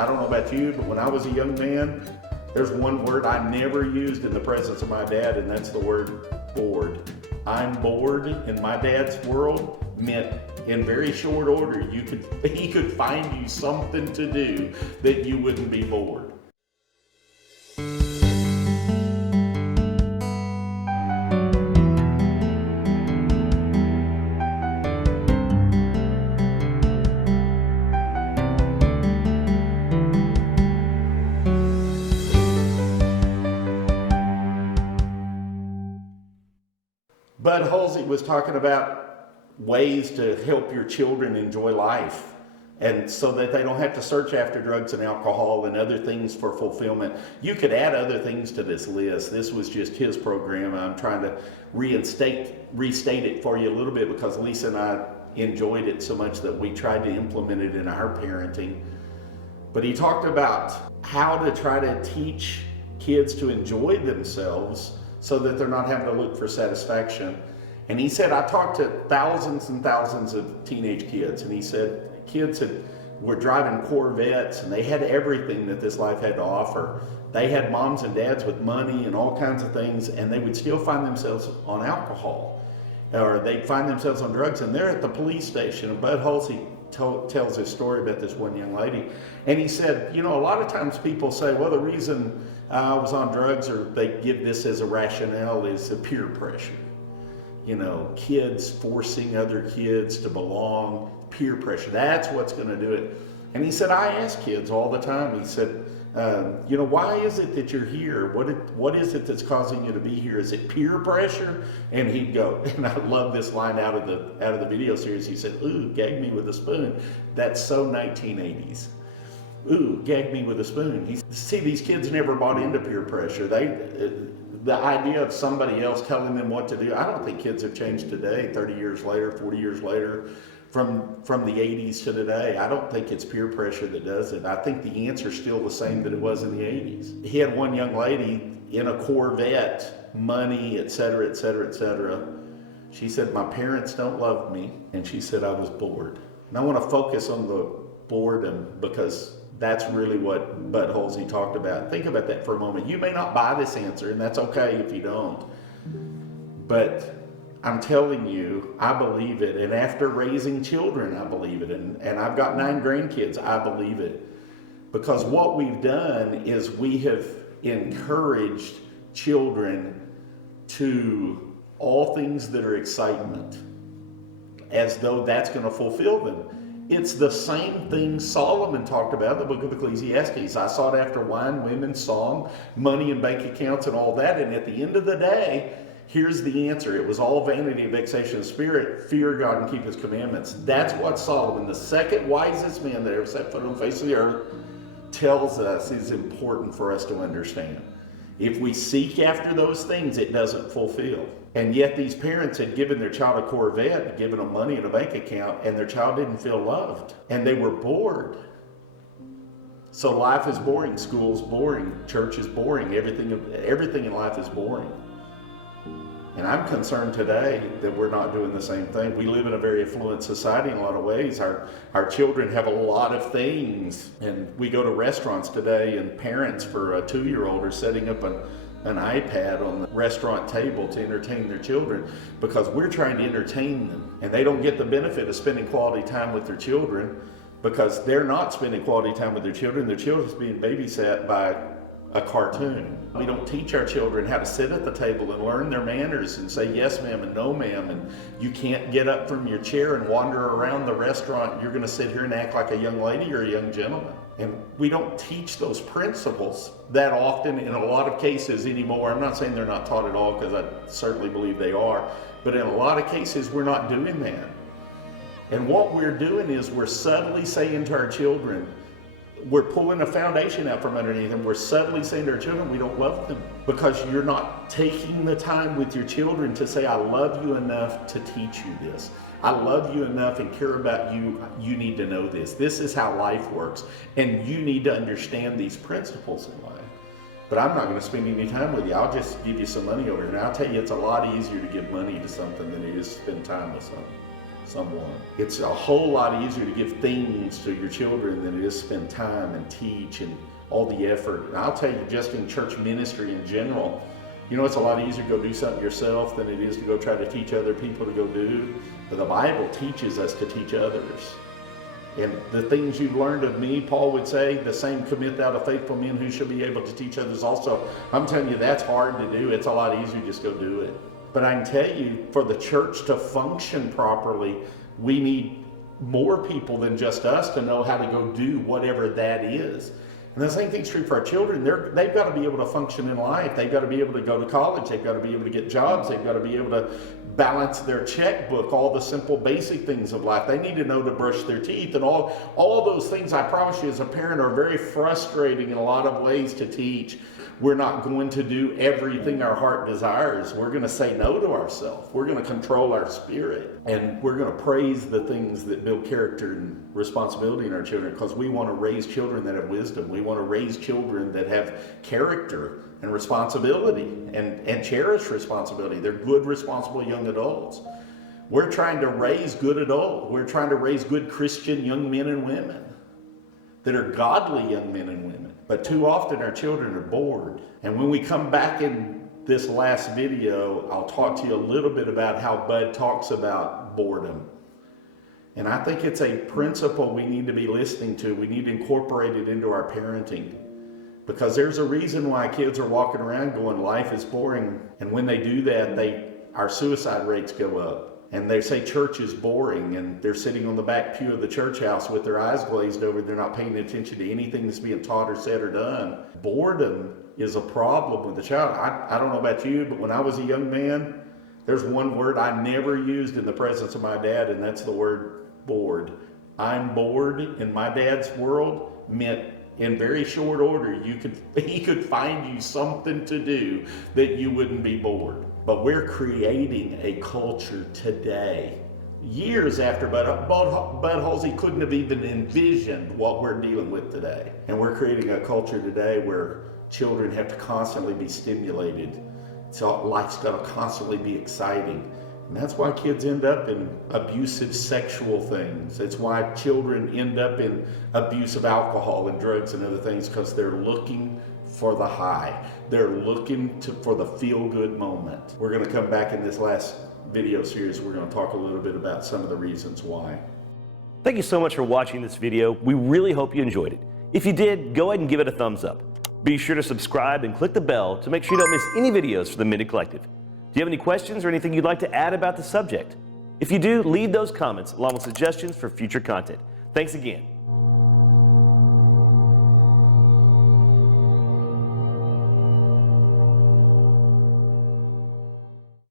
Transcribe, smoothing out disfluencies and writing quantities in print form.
I don't know about you, but when I was a young man, there's one word I never used in the presence of my dad, and that's the word bored. I'm bored in my dad's world meant in very short order, he could find you something to do that you wouldn't be bored. Bud Halsey was talking about ways to help your children enjoy life, and so that they don't have to search after drugs and alcohol and other things for fulfillment. You could add other things to this list. This was just his program. I'm trying to restate it for you a little bit because Lisa and I enjoyed it so much that we tried to implement it in our parenting. But he talked about how to try to teach kids to enjoy themselves so that they're not having to look for satisfaction. And he said, I talked to thousands and thousands of teenage kids, and he said kids were driving Corvettes and they had everything that this life had to offer. They had moms and dads with money and all kinds of things, and they would still find themselves on alcohol, or they'd find themselves on drugs, and they're at the police station. And Bud Halsey tells his story about this one young lady, and he said, a lot of times people say, well, the reason I was on drugs, or they give this as a rationale, is the peer pressure. Kids forcing other kids to belong, peer pressure, that's what's going to do it. And he said, I ask kids all the time, he said, why is it that you're here? What is it that's causing you to be here? Is it peer pressure? And he'd go, and I love this line out of the video series. He said, ooh, gag me with a spoon. That's so 1980s. Ooh, gag me with a spoon. See, these kids never bought into peer pressure. The idea of somebody else telling them what to do, I don't think kids have changed today, 30 years later, 40 years later, from the 80s to today. I don't think it's peer pressure that does it. I think the answer's still the same that it was in the 80s. He had one young lady in a Corvette, money, et cetera, et cetera, et cetera. She said, my parents don't love me, and she said I was bored. And I want to focus on the boredom because that's really what Bud Halsey talked about. Think about that for a moment. You may not buy this answer, and that's okay if you don't. But I'm telling you, I believe it. And after raising children, I believe it. And I've got 9 grandkids, I believe it. Because what we've done is we have encouraged children to all things that are excitement, as though that's going to fulfill them. It's the same thing Solomon talked about in the book of Ecclesiastes. I sought after wine, women, song, money and bank accounts and all that. And at the end of the day, here's the answer. It was all vanity and vexation of spirit. Fear God and keep his commandments. That's what Solomon, the second wisest man that ever set foot on the face of the earth, tells us is important for us to understand. If we seek after those things, it doesn't fulfill. And yet these parents had given their child a Corvette, given them money in a bank account, and their child didn't feel loved. And they were bored. So life is boring, school's boring, church is boring, everything in life is boring. And I'm concerned today that we're not doing the same thing. We live in a very affluent society in a lot of ways. Our children have a lot of things. And we go to restaurants today, and parents for a 2-year-old are setting up an iPad on the restaurant table to entertain their children because we're trying to entertain them. And they don't get the benefit of spending quality time with their children because they're not spending quality time with their children. Their children's being babysat by a cartoon. We don't teach our children how to sit at the table and learn their manners and say yes ma'am and no ma'am, and you can't get up from your chair and wander around the restaurant. You're going to sit here and act like a young lady or a young gentleman. And we don't teach those principles that often in a lot of cases anymore. I'm not saying they're not taught at all, because I certainly believe they are, but in a lot of cases we're not doing that. And what we're doing is we're subtly saying to our children, we're pulling a foundation out from underneath them. We're subtly saying to our children, we don't love them, because you're not taking the time with your children to say, I love you enough to teach you this. I love you enough and care about you. You need to know this. This is how life works. And you need to understand these principles in life. But I'm not going to spend any time with you. I'll just give you some money over here. And I'll tell you, it's a lot easier to give money to something than it is to spend time with something. someone. It's a whole lot easier to give things to your children than it is spend time and teach and all the effort. And I'll tell you, just in church ministry in general, you know, it's a lot easier to go do something yourself than it is to go try to teach other people to go do. But the Bible teaches us to teach others. And the things you've learned of me, Paul would say, the same commit thou to faithful men who shall be able to teach others also. I'm telling you, that's hard to do. It's a lot easier to just go do it. But I can tell you, for the church to function properly, we need more people than just us to know how to go do whatever that is. And the same thing's true for our children. They've got to be able to function in life. They've got to be able to go to college. They've got to be able to get jobs. They've got to be able to balance their checkbook, all the simple basic things of life. They need to know to brush their teeth, and all those things, I promise you, as a parent, are very frustrating in a lot of ways to teach. We're not going to do everything our heart desires. We're going to say no to ourselves. We're going to control our spirit. And we're going to praise the things that build character and responsibility in our children, because we want to raise children that have wisdom. We want to raise children that have character and responsibility and cherish responsibility. They're good, responsible young adults. We're trying to raise good adults. We're trying to raise good Christian young men and women that are godly young men and women. But too often our children are bored. And when we come back in this last video, I'll talk to you a little bit about how Bud talks about boredom. And I think it's a principle we need to be listening to. We need to incorporate it into our parenting. Because there's a reason why kids are walking around going, life is boring. And when they do that, our suicide rates go up. And they say church is boring, and they're sitting on the back pew of the church house with their eyes glazed over. They're not paying attention to anything that's being taught or said or done. Boredom is a problem with the child. I don't know about you, but when I was a young man, there's one word I never used in the presence of my dad, and that's the word bored. I'm bored in my dad's world meant in very short order, he could find you something to do that you wouldn't be bored. But we're creating a culture today, years after Bud Halsey couldn't have even envisioned what we're dealing with today. And we're creating a culture today where children have to constantly be stimulated. So life's got to constantly be exciting. And that's why kids end up in abusive sexual things. It's why children end up in abuse of alcohol and drugs and other things, because they're looking for the high. They're looking for the feel-good moment. We're going to come back in this last video series. We're going to talk a little bit about some of the reasons why. Thank you so much for watching this video. We really hope you enjoyed it. If you did, go ahead and give it a thumbs up. Be sure to subscribe and click the bell to make sure you don't miss any videos from the Mended Collective. Do you have any questions or anything you'd like to add about the subject? If you do, leave those comments along with suggestions for future content. Thanks again.